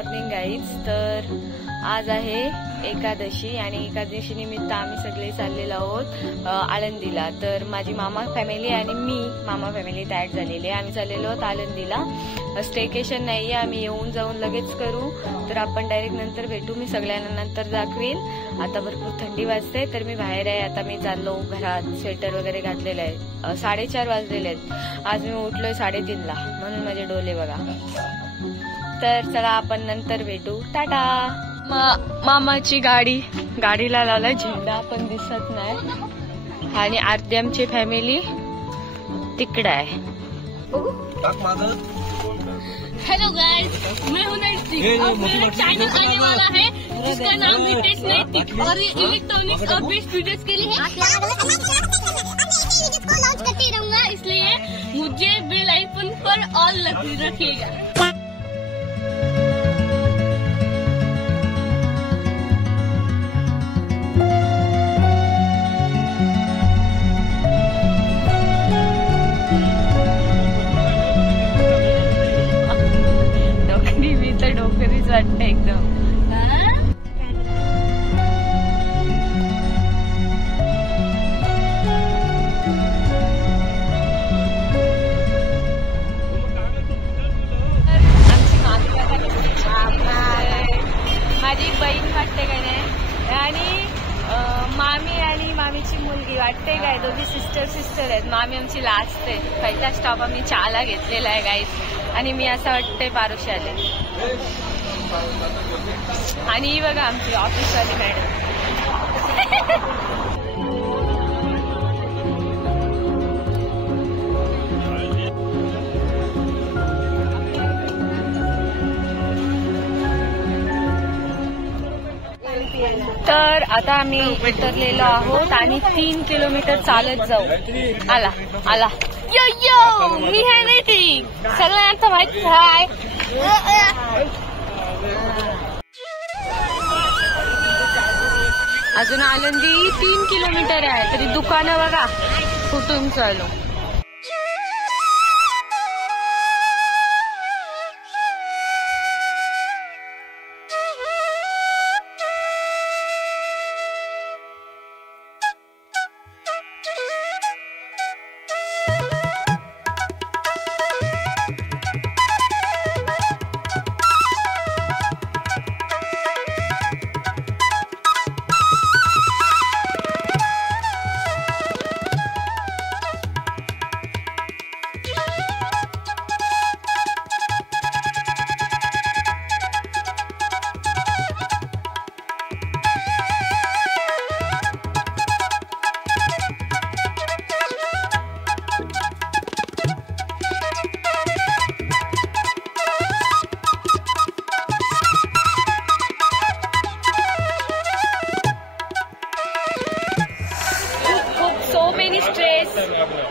Morning guys. तर आज आहे एकादशी आणि एकादशी निमित्त आम्ही सगळे चाललेलो आहोत आळंदीला. तर माझी मामा फॅमिली आणि मी मामा फॅमिलीत ॲड झालेली आहे. आम्ही चाललेलो आहोत आळंदीला. स्टेकेशन नाही आहे, आम्ही येऊन जाऊन लगेच करू. तर आपण डायरेक्ट नंतर भेटू. मी सगळ्यांना नंतर दाखवेल. आता भरपूर थंडी वाजते तर मी बाहेर आहे. आता मी चाललो घरात, स्वेटर वगैरे घातलेलं आहे. 4:30 वाजलेले आहेत. आज मी उठलोय 3:30ला म्हणून माझे डोले बघा. तर चला आपण नंतर भेटू. टाटा. मामाची गाडीला लावलाय झेंडा पण दिसत नाही. आणि आरत्यामची फॅमिली तिकडे आहे. हेलो गाइस, मैं हूं नैतिक और मेरा चैनल आने वाला है जिसका नाम है टेस्ट नैतिक और ये इलेक्ट्रॉनिक्स और बेस्ट वीडियोस के लिए है. को लॉन्च करते रहूंगा, इसलिए मुझे बेल आइकन पर ऑल रखिएगा. डोकरीच वाटतं एकदम. माझी बहीण वाटते काय नाही आणि मामी आणि मामीची मुलगी वाटते काय, दोघी सिस्टर आहेत. मामी आमची लास्ट आहे. पहिला स्टॉप आम्ही चहाला घेतलेला आहे गाईस. आणि मी असं वाटतंय पारुशी आले. आणि ही बघा आमची ऑफिसवाली मॅडम. तर आता आम्ही उतरलेलो आहोत आणि 3 किलोमीटर चालत जाऊ. आला यो यो मी आहे नाही सगळ्यांना माहिती आहे. अजून आळंदी 3 किलोमीटर आहे तरी दुकानं बघा कुठून चालू.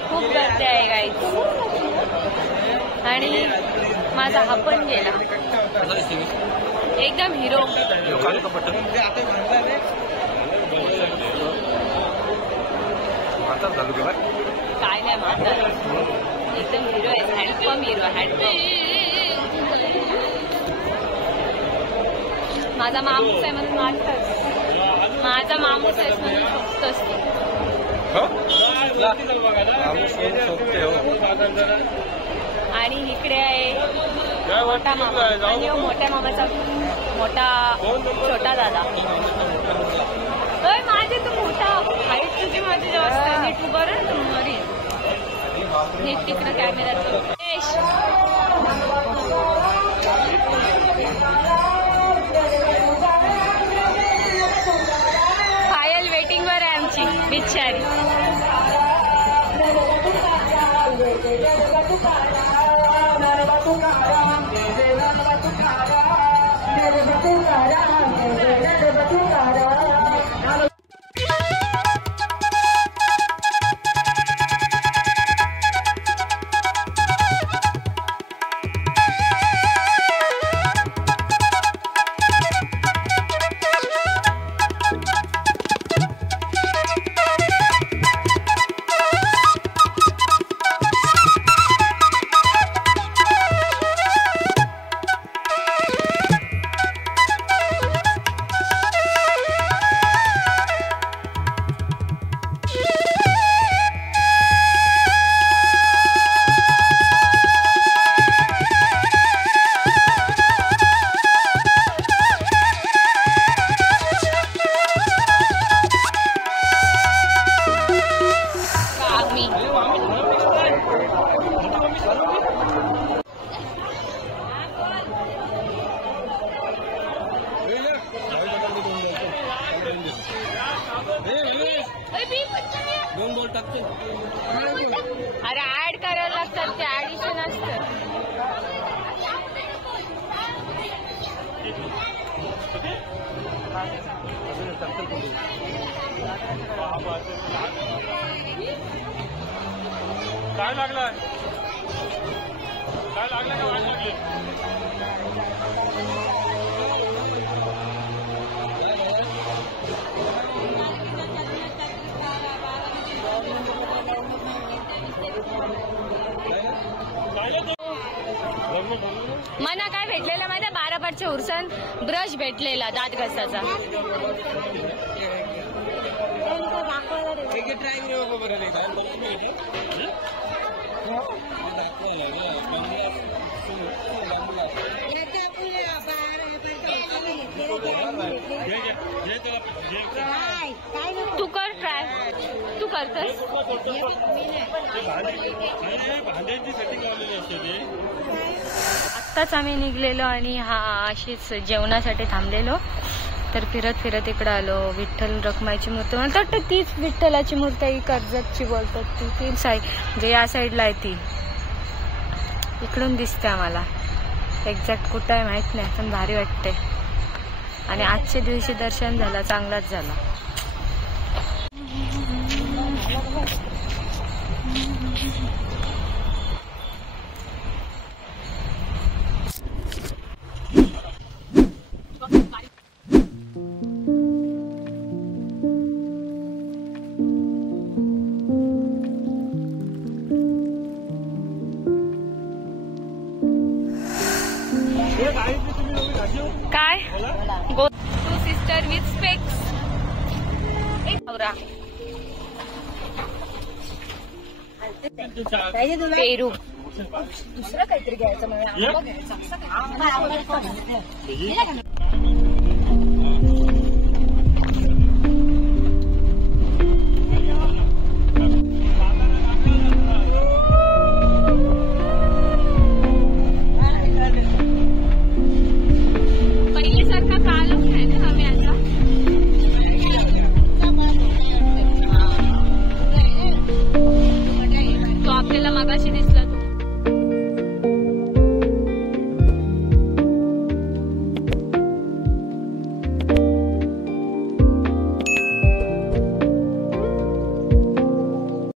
खूप गर्दी आहे गाईज. आणि माझा हा पण गेला एकदम हिरो. काय नाही म्हणतात, एकदम हिरो आहे. Handpump hero. माझा माणूस आहे म्हणून वाटत. माझा माणूस आहे म्हणून फक्त असतो. आणि इकडे आहे मोठा मामा आणि मोठ्या मामाचा छोटा दादा. माझे तू मोठा हाईट तुझी माझी जास्त नीट उभं रे नीट तिकडं कॅमेरा. पायल वेटिंग वर आहे आमची बिचारी. अरे ऍड करायला लागतात ते ऍडिशन असतं. काय लागलाय काय लागलं का वाट लागली. मना काय भेटलेला माझ्या 12 पाटच्या उरसन ब्रश भेटलेला दात घासाचा. तू कर ट्राय. तू करतोस. आत्ताच आम्ही निघलेलो आणि हा अशीच जेवणासाठी थांबलेलो. तर फिरत फिरत इकडं आलो. विठ्ठल रखुमाईची मूर्ती मला वाटतं तीच विठ्ठलाची मूर्ती ही कर्जतची बोलतात ती साईड म्हणजे या साईडला आहे ती. इकडून दिसते आम्हाला. एक्झॅक्ट कुठं आहे माहित नाही पण भारी वाटते. आणि आजच्या दिवशी दर्शन झालं चांगलाच झाला. काय go to sister with specs. पेरू दुसरं काहीतरी घ्यायचं.